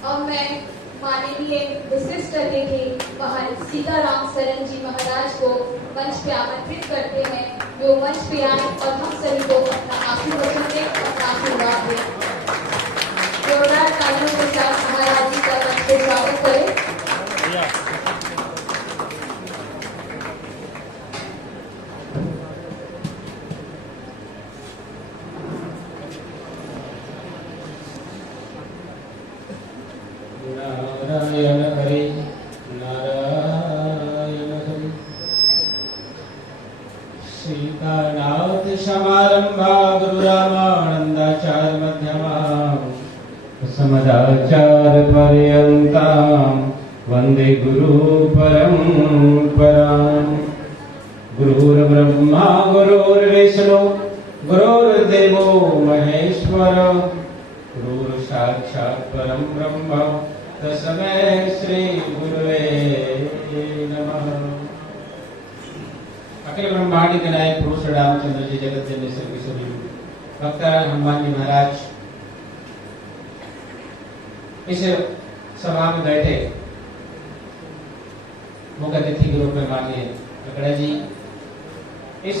अब मैं माननीय विशिष्ट अतिथि महंत सीताराम शरण जी महाराज को मंच पे आमंत्रित करते हैं। जो मंच पे आए और हम सभी को अपना आशीर्वचन दें, अपना आशीर्वाद दें। जोरदार तालियों के साथ महाराज जी का मंच पे स्वागत करें। नारायण हरि नारायण हरि। सीतानाथ समारंभा गुरुरामानंदाचार्य मध्यमाम् अस्मदाचार्य पर्यन्ताम् वन्दे गुरु परम्पराम्। गुरुर्ब्रह्मा गुरुर्विष्णु गुरुर्देवो महेश्वर गुरु साक्षात् परम ब्रह्म तस्मै श्री गुरुवे नमः। अखिल ब्रह्मांड के नायक प्रभु श्री रामचंद्र जी जगत जननी सर्वेश्वरी भक्तराज हनुमान जी महाराज इस सभा में बैठे मुख्य अतिथि के रूप में माननीय ककड़ा जी, इस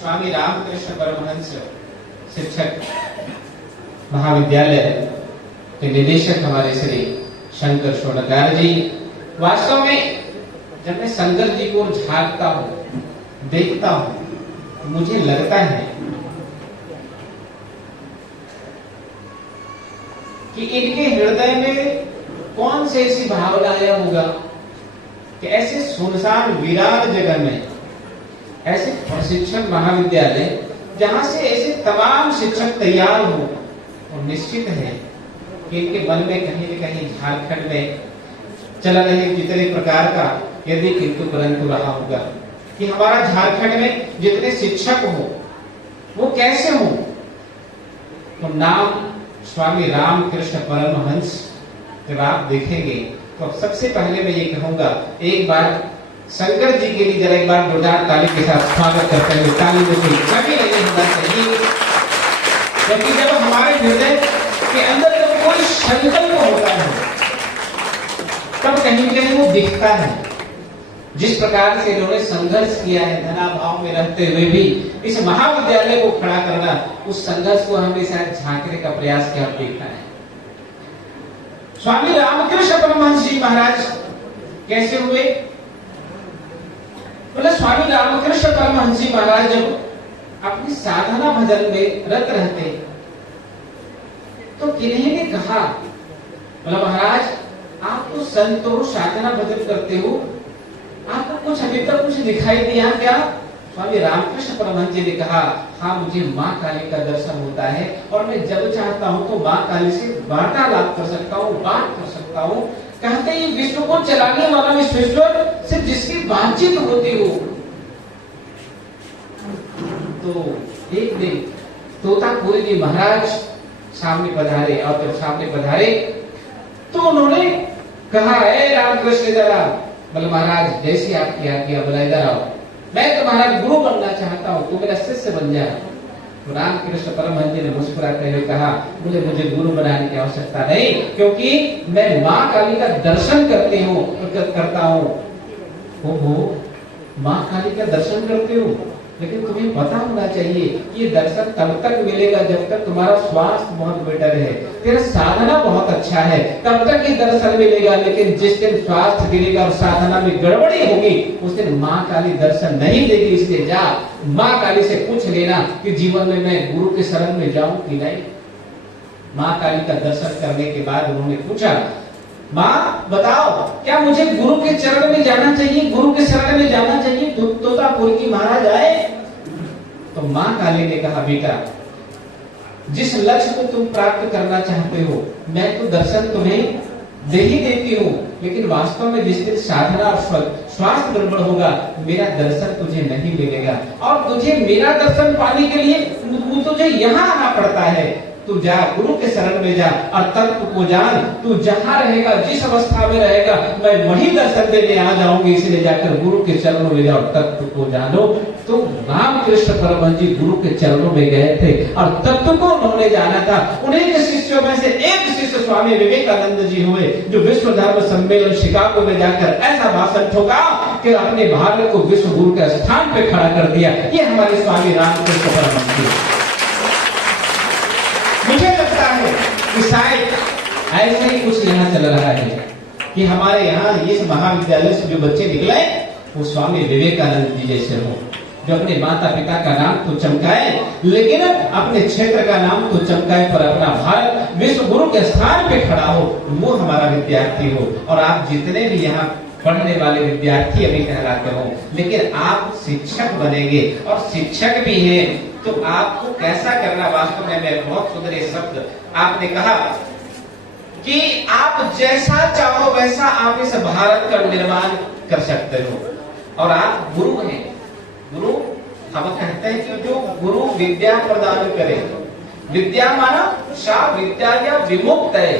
स्वामी रामकृष्ण परमहंस शिक्षक महाविद्यालय के निदेशक हमारे श्री शंकर शोणकार जी, वास्तव में जब मैं शंकर जी को झांकता हूँ, देखता हूँ, मुझे लगता है कि इनके हृदय में कौन से ऐसी भावना आया होगा कि ऐसे सुनसान वीरान जगह में ऐसे प्रशिक्षण महाविद्यालय जहां से ऐसे तमाम शिक्षक तैयार हो, और निश्चित है कि इनके मन में कहीं न कहीं झारखंड में चला रहे जितने प्रकार का यदि किंतु परंतु रहा होगा कि हमारा झारखंड में जितने शिक्षक हो वो कैसे हो। तो नाम स्वामी रामकृष्ण परमहंस जब आप देखेंगे तो सबसे पहले मैं ये कहूंगा, एक बार शंकर जी के लिए जरा एक बार जोरदार ताली के साथ स्वागत करते हुए ताली में सभी लगे होना चाहिए, क्योंकि जब हमारे हृदय के अंदर जब कोई संकल्प होता है तब कहीं कहीं वो दिखता है। जिस प्रकार से इन्होंने संघर्ष किया है धना भाव में रहते हुए भी इस महाविद्यालय को खड़ा करना, उस संघर्ष को हमें शायद झांकने का प्रयास किया देखना है। स्वामी रामकृष्ण परमहंस जी महाराज कैसे हुए? बोले स्वामी रामकृष्ण परमहंस जी महाराज जब अपनी साधना भजन में रत रहते तो किन्हीं ने कहा, बोला महाराज आप तो संत हो, साधना भजन करते हो, आपको कुछ अभी तक कुछ दिखाई दिया क्या? स्वामी रामकृष्ण परमहंस जी ने कहा, हाँ मुझे माँ काली का दर्शन होता है और मैं जब चाहता हूँ तो माँ काली से वार्तालाप कर सकता हूँ, बात कर सकता हूँ। कहते ही विष्णु को चलाने वाला विश्वेश्वर से जिसकी बातचीत होती हो। तो एक दिन तोतापुरी जी महाराज सामने पधारे, और जब सामने पधारे तो उन्होंने कहा, ए रामकृष्ण जरा, बोले महाराज जैसी आपकी आज्ञा, बोला इधर आओ, मैं तुम्हारा गुरु बनना चाहता हूँ, तू मेरा शिष्य बन जा। तो रामकृष्ण परमहंस जी ने मुस्कुराते हुए कहा, बोले मुझे गुरु बनाने की आवश्यकता नहीं, क्योंकि मैं माँ काली का दर्शन करता हूँ। ओहो, माँ काली का दर्शन करते हो, लेकिन तुम्हें पता होना चाहिए कि ये दर्शन तब तक मिलेगा जब तक तुम्हारा स्वास्थ्य बहुत बेटर है, तेरा साधना बहुत अच्छा है, तब तक ये दर्शन मिलेगा। लेकिन जिस दिन स्वास्थ्य गिरेगा और साधना में गड़बड़ी होगी उस दिन माँ काली दर्शन नहीं देगी। इसलिए जा माँ काली से पूछ लेना कि जीवन में मैं गुरु के शरण में जाऊं कि नहीं। माँ काली का दर्शन करने के बाद उन्होंने पूछा, माँ बताओ क्या मुझे गुरु के चरण में जाना चाहिए, गुरु के शरण में जाना चाहिए? तोतापुरी की महाराज आए तो माँ काली ने कहा, बेटा जिस लक्ष्य को तुम प्राप्त करना चाहते हो मैं तो दर्शन तुम्हें दे ही देती हूँ, लेकिन वास्तव में जिस दिन साधना और स्वास्थ्य गड़बड़ होगा मेरा दर्शन तुझे नहीं मिलेगा, और तुझे मेरा दर्शन पाने के लिए तुझे यहाँ आना पड़ता है। तू जा, गुरु के शरण में जा और तत्व को जान। तू जहां रहेगा, जिस अवस्था में रहेगा, मैं वही दर्शन देने आ जाऊंगी, इसलिए जाकर गुरु के चरणों में जाओ, तत्व को जानो। तो रामकृष्ण परमहंस जी गुरु के चरणों में गए थे और तत्व को उन्होंने जाना था। उन्हीं के शिष्यों में से एक शिष्य स्वामी विवेकानंद जी हुए, जो विश्व धर्म सम्मेलन शिकागो में जाकर ऐसा भाषण ठोका कि अपने भारत को विश्व गुरु के स्थान पे खड़ा कर दिया। ये हमारे स्वामी रामकृष्ण परमहंस जी। मुझे लगता है कि शायद ऐसा ही कुछ यहाँ चल रहा है कि हमारे यहाँ इस महाविद्यालय से जो बच्चे निकले वो स्वामी विवेकानंद जी जैसे हो, जो अपने माता पिता का नाम तो चमकाए, लेकिन अपने क्षेत्र का नाम तो चमकाए, पर अपना भारत विश्व गुरु के स्थान पे खड़ा हो, वो हमारा विद्यार्थी हो। और आप जितने भी यहाँ पढ़ने वाले विद्यार्थी अभी कहलाते हो, लेकिन आप शिक्षक बनेंगे और शिक्षक भी हैं, तो आपको कैसा करना, वास्तव में मैं बहुत सुंदर शब्द आपने कहा कि आप जैसा चाहो वैसा आप इस भारत का निर्माण कर सकते हो। और आप गुरु हैं। गुरु हम कहते हैं कि जो गुरु विद्या प्रदान करे, विद्या माना शा विद्या या विमुक्त है,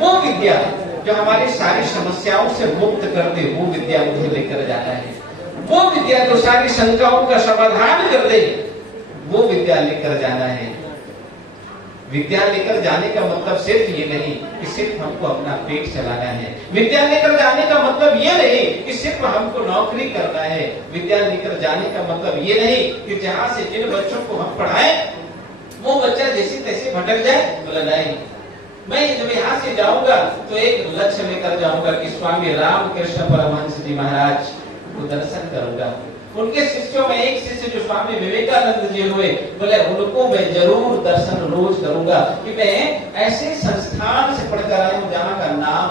वो विद्या जो हमारी सारी समस्याओं से मुक्त कर दे, वो विद्या मुझे लेकर जाना है। वो विद्या जो सारी शंकाओं का समाधान कर दे, वो विद्या लेकर जाना है। विद्या लेकर जाने का मतलब सिर्फ ये नहीं कि सिर्फ हमको अपना पेट चलाना है। विद्या लेकर जाने का मतलब ये नहीं कि सिर्फ हमको नौकरी करना है। विद्या लेकर जाने का मतलब ये नहीं कि जहाँ से जिन बच्चों को हम पढ़ाएं वो बच्चा जैसे तैसे भटक जाए, बोला नहीं, मैं जब यहाँ से जाऊंगा तो एक लक्ष्य लेकर जाऊंगा कि स्वामी रामकृष्ण परमहंस जी महाराज को दर्शन करूंगा। उनके शिष्यों में एक शिष्य जो स्वामी विवेकानंद जी हुए, बोले उनको मैं जरूर दर्शन रोज करूंगा कि मैं ऐसे संस्थान से पढ़कर आया हूं जहां का नाम,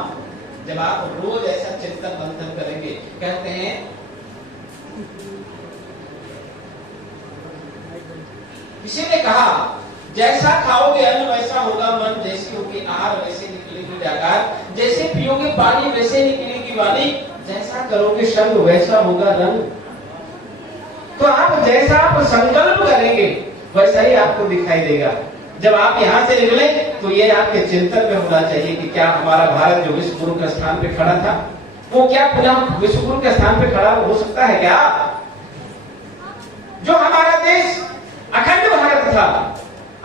जब आप रोज ऐसा चिंतन मंथन करेंगे, कहते हैं किसी ने कहा जैसा खाओगे अन्न वैसा होगा मन, जैसी होगी आहार वैसे निकलेगी आकार, जैसे पियोगे पानी वैसे निकलेगी वाणी, जैसा करोगे संग वैसा होगा रंग। तो आप जैसा आप संकल्प करेंगे वैसा ही आपको दिखाई देगा। जब आप यहाँ से निकले तो ये आपके चिंतन में होना चाहिए कि क्या हमारा भारत जो विश्व गुरु के स्थान पे खड़ा था, वो क्या पुनः विश्व गुरु के स्थान पे खड़ा हो सकता है क्या? जो हमारा देश अखंड भारत था,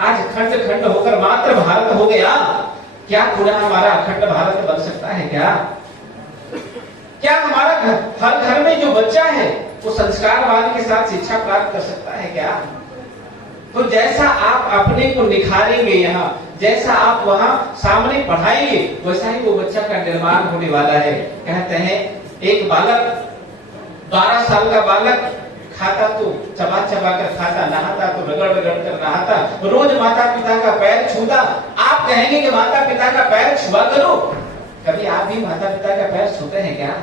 आज खंड खंड होकर मात्र भारत हो गया, क्या पुनः हमारा अखंड भारत बन सकता है क्या? क्या हमारा हर घर में जो बच्चा है वो संस्कारवाद के साथ शिक्षा प्राप्त कर सकता है क्या? तो जैसा आप अपने को निखारेंगे यहाँ, जैसा आप वहाँ सामने पढ़ाएंगे, वैसा ही वो बच्चा का निर्माण होने वाला है। कहते हैं एक बालक 12 साल का बालक खाता तो चबा चबा कर खाता, नहाता तो रगड़ रगड़ कर नहाता, रोज माता पिता का पैर छूता। आप कहेंगे कि माता पिता का पैर छुआ करो, कभी आप भी माता पिता का पैर छूते हैं क्या?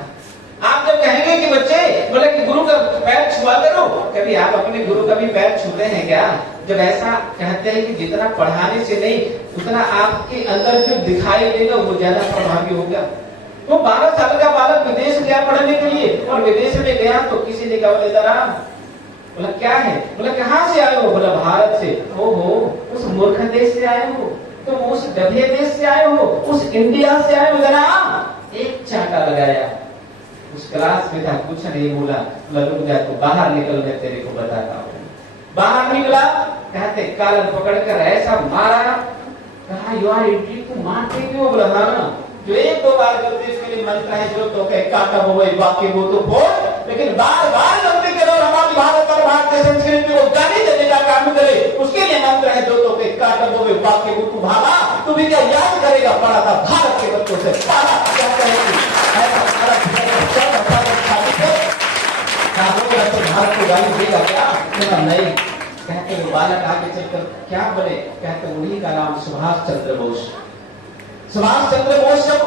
आप जब कहेंगे कि बच्चे बोले कि गुरु का पैर छुआ करो, कभी आप अपने गुरु का भी पैर छूते हैं क्या? जब ऐसा कहते हैं कि जितना पढ़ाने से नहीं, उतना आपके अंदर जो दिखाई देगा वो ज्यादा प्रभावी होगा। तो 12 साल का बालक विदेश गया पढ़ने के लिए, और विदेश में गया तो किसी ने कहा बोले बोला क्या है? बोला कहाँ से आए हो? बोला भारत से। ओहो, उस मूर्ख देश से आए हो, तुम उस गधे देश से आए हो, उस इंडिया से आए हो। जरा एक चाटा लगाया, उस क्लास में था, कुछ नहीं बोला। रुक जा, तो बाहर निकल, मैं तेरे को बताता हूँ। बाहर निकला, कहते कॉलर पकड़कर ऐसा मारा, कहा यू आर इंट्री, तू मारते क्यों? बोला हाँ, जो एक दो बार गलती इसके लिए मंत्र है, जो तो कहे काटा वो बाकी वो तो बोल, लेकिन बार बार गलती करो, हमारी भारत और भारतीय संस्कृति को गाली देने का काम करे, उसके लिए मंत्र है, जो तो कहे काटा वो बाकी वो तू भागा। तू भी क्या याद करेगा? पढ़ा था भारत के बच्चों से, पढ़ा कहते हैं भारत को गाली देगा क्या? नहीं। कहते वो बालक आगे चलकर क्या बने? कहते उन्हीं का नाम सुभाष चंद्र बोस। सुभाष चंद्र बोस जब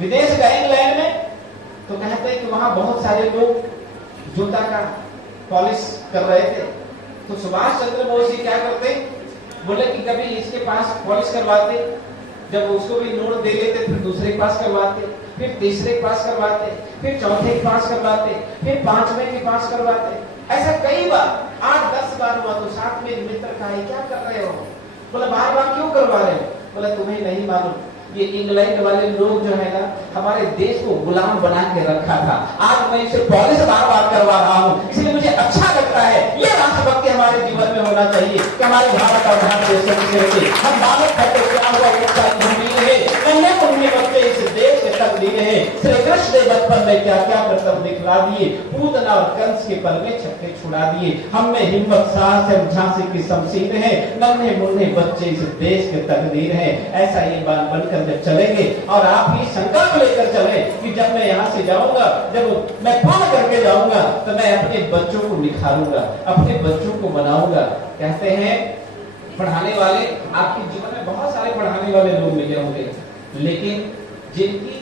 विदेश गए इंग्लैंड में, तो कहते हैं कि वहां बहुत सारे लोग जूता का पॉलिश कर रहे थे। तो सुभाष चंद्र बोस जी क्या करते? बोले कि कभी इसके पास पॉलिश करवाते, जब उसको भी नोट दे लेते, फिर दूसरे के पास करवाते, फिर तीसरे के पास करवाते, फिर चौथे के पास करवाते, फिर 5वें के पास करवाते। ऐसा कई बार, 8-10 बार हुआ। तो साथ में एक मित्र कहा क्या कर रहे हो? बोला बार बार क्यों करवा रहे हो? बोला तुम्हें नहीं मालूम, ये इंग्लैंड वाले लोग जो है ना हमारे देश को गुलाम बना के रखा था। आज मैं इसे पॉलिश बार बार करवा रहा हूँ, इसलिए मुझे अच्छा लगता है। ये राष्ट्रभक्ति हमारे जीवन में होना चाहिए कि हमारे भारत और भारत देश हम बालक कहते क्या हुआ बच्चे इस देश के तकदीर है। श्री कृष्ण ने बचपन में क्या क्या करतब दिखला दिए, पूतना और कंस के पल में छक्के छुड़ा दिए। हम में हिम्मत साहस है, झांसी की शमशीर है, नन्हे मुन्ने बच्चे इस देश के तकदीर है। ऐसा ये बनकर जब चलेंगे और आप ही संकल्प लेकर चले कि जब मैं यहाँ से जाऊंगा, जब मैं पूर्ण करके जाऊंगा तो मैं अपने बच्चों को निखारूंगा, अपने बच्चों को बनाऊंगा। कहते हैं पढ़ाने वाले आपके जीवन में बहुत सारे पढ़ाने वाले लोग मिले होंगे, लेकिन जिनकी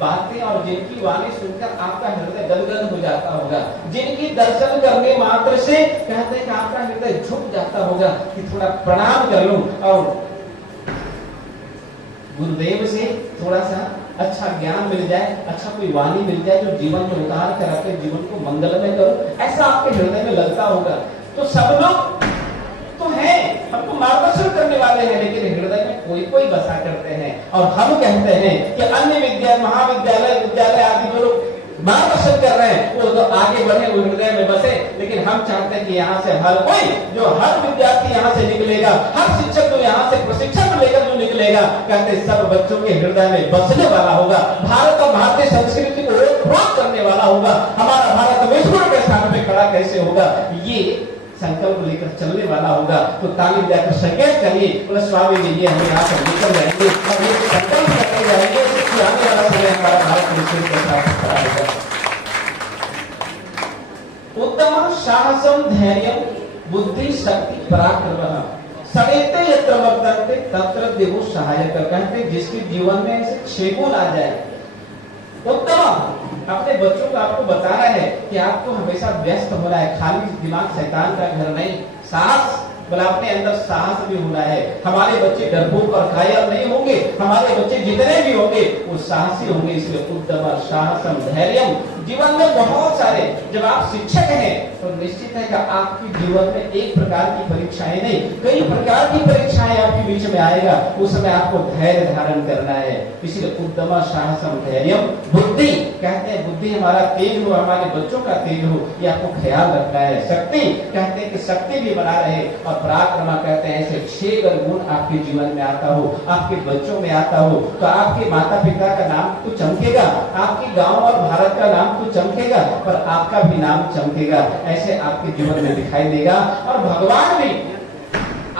बातें और जिनकी वाणी सुनकर आपका हृदय गदगद हो जाता होगा, जिनकी दर्शन करने मात्र से कहते हैं कि आपका हृदय झुक जाता होगा कि थोड़ा प्रणाम कर लूं और गुरुदेव से थोड़ा सा अच्छा ज्ञान मिल जाए, अच्छा कोई वाणी मिल जाए जो जीवन में उतार कर अपने जीवन को मंगलमय करो, ऐसा आपके हृदय में लगता होगा। तो सब लोग तो हैं, हमको मार्गदर्शन करने वाले हैं, लेकिन हृदय में कोई कोई बसा करते हैं। और हम कहते हैं कि अन्य विद्या महाविद्यालय विद्यालय आदि जो लोग मार्गदर्शन कर रहे हैं वो तो आगे बढ़े, वो हृदय में बसे। लेकिन हम चाहते हैं कि यहाँ से हर कोई, जो हर विद्यार्थी यहाँ से निकलेगा, हर शिक्षक जो यहाँ से प्रशिक्षण लेकर जो निकलेगा, कहते सब बच्चों के हृदय में बसने वाला होगा, भारत और भारतीय संस्कृति को ओतप्रोत करने वाला होगा। हमारा भारत विश्व के स्थान पे खड़ा कैसे होगा, ये संकल्प लेकर चलने वाला होगा। तो ताली बजाकर संकेत करिए, बोले स्वामी जी ये हम यहाँ से निकल जाएंगे और ये संकल्प करते जाएंगे कि आने वाला समय हमारा भारत विश्व के साथ खड़ा होगा। उत्तम साहसम धैर्यम बुद्धि शक्ति पराक्रमः सडेते यत्र वर्तन्ते तत्र देवो सहायक। कहते जिसके जीवन में ऐसे 6 गुण आ जाए, उत्तम अपने बच्चों को आपको बताना है कि आपको हमेशा व्यस्त होना है, खाली दिमाग शैतान का घर नहीं। साहस बोला अपने अंदर साहस भी होना है। हमारे बच्चे डरपोक और कायर नहीं होंगे, हमारे बच्चे जितने भी होंगे वो साहसी होंगे। इसलिए उद्यम साहसम धैर्यम। जीवन में बहुत सारे, जब आप शिक्षक हैं तो निश्चित है कि आपके जीवन में एक प्रकार की परीक्षाएं नहीं, कई प्रकार की परीक्षाएं आपके बीच में आएगा, उस समय आपको धैर्य धारण करना है। इसलिए उद्यम साहसम धैर्यम बुद्धि। कहते हैं बुद्धि हमारा तेज हो, हमारे बच्चों का तेज हो, ये आपको ख्याल रखना है। शक्ति कहते हैं कि शक्ति भी बना रहे, और पराक्रम कहते हैं ऐसे 6 गुण आपके जीवन में आता हो, आपके बच्चों में आता हो, तो आपके माता पिता का नाम तो चमकेगा, आपके गांव और भारत का नाम तो चमकेगा, पर आपका भी नाम चमकेगा। ऐसे आपके जीवन में दिखाई देगा और भगवान भी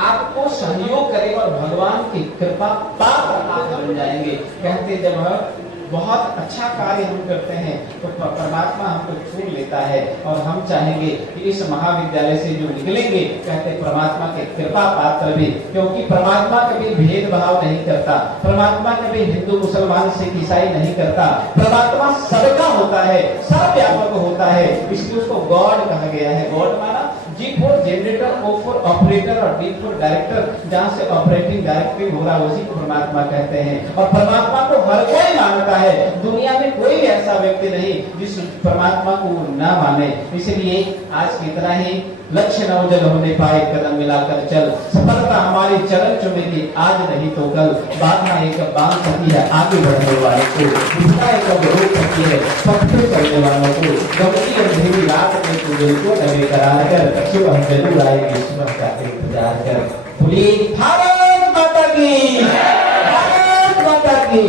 आपको सहयोग करेगा और भगवान की कृपा पात्र आप बन जाएंगे। कहते जब बहुत अच्छा कार्य हम करते हैं तो परमात्मा हमको छू लेता है, और हम चाहेंगे कि इस महाविद्यालय से जो निकलेंगे, कहते परमात्मा के कृपा पात्र भी, क्योंकि परमात्मा कभी भेदभाव नहीं करता, परमात्मा कभी हिंदू मुसलमान सिख ईसाई नहीं करता, परमात्मा सबका होता है, सर्वव्यापक होता है। इसलिए उसको गॉड कहा गया है। गॉड माना G for generator, O for operator और D फॉर डायरेक्टर। जहाँ से ऑपरेटिंग डायरेक्टिंग हो रहा है उसी को परमात्मा कहते हैं। और परमात्मा को हर कोई मानता है, दुनिया में कोई ऐसा व्यक्ति नहीं जिस परमात्मा को ना माने। इसलिए आज इतना ही। लक्ष्य न उजल होने पाए कदम मिलाकर चल, सफलता हमारे चरण चुमेगी आज नहीं तो कल। बाधा एक बांध सकती है आगे बढ़ने वाले को, दूसरा एक रोक सकती है पत्थर चलने वालों को। गमती अंधेरी रात में तू दिल को नवे करार कर, सुबह जरूर आएगी सुबह का इंतजार कर। बोलिए भारत माता की, भारत माता की।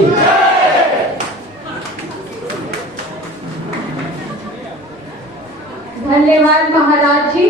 धन्यवाद महाराज जी।